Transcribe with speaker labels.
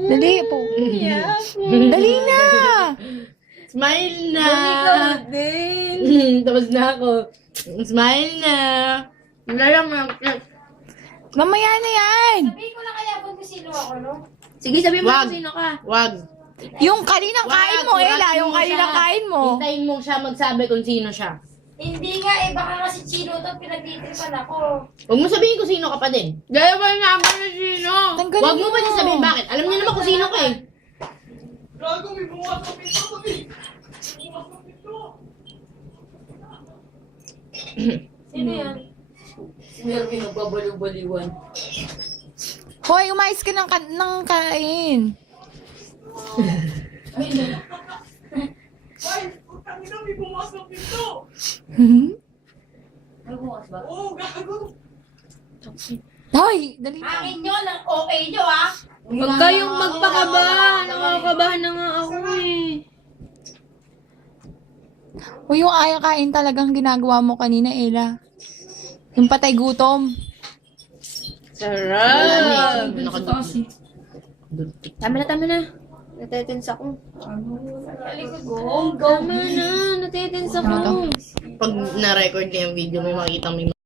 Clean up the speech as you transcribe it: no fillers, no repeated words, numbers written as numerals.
Speaker 1: Dali po. Dali na!
Speaker 2: Smile na!
Speaker 3: Ikaw din.
Speaker 2: Tapos na ako. Smile na! Wala lang mga...
Speaker 1: Mamaya na yan!
Speaker 3: Sabihin ko na kaya kung sino ako, no? Sige, sabihin mo
Speaker 2: Wag.
Speaker 3: kung sino ka.
Speaker 2: Wag.
Speaker 1: Yung kaninang kain mo, Ella. Yung kaninang kain mo.
Speaker 2: Hintayin mo siya magsabi kung sino siya.
Speaker 3: Hindi nga eh, baka kasi chino to, pinagtitripan ako.
Speaker 2: Huwag mo sabihin kung sino ka pa din.
Speaker 3: Gaya ba naman na sino?
Speaker 1: Tanggalin
Speaker 2: Huwag mo pa siya sabihin bakit. Alam niya naman kung sino ka eh.
Speaker 3: Sino yan? Si Melvin nagbabaliw-baliwan.
Speaker 1: Hoy, umayos ka ng kain.
Speaker 4: Ay, putang ina, may bumas ng pinto!
Speaker 3: May bukas ba?
Speaker 4: Oo, gago!
Speaker 1: Hoy, dali na.
Speaker 3: Akin nyo, lang okay nyo ah.
Speaker 2: Huwag kayong magpakabahan. Nakakabahan na nga ako eh.
Speaker 1: Hoy, yung ayaw kain talagang ginagawa mo kanina, Ella. Yung patay gutom.
Speaker 2: Sarap!
Speaker 3: Tama na. Natetens ako. Tama na, natetens ako.
Speaker 2: Pag na-record niya yung video, may makikita may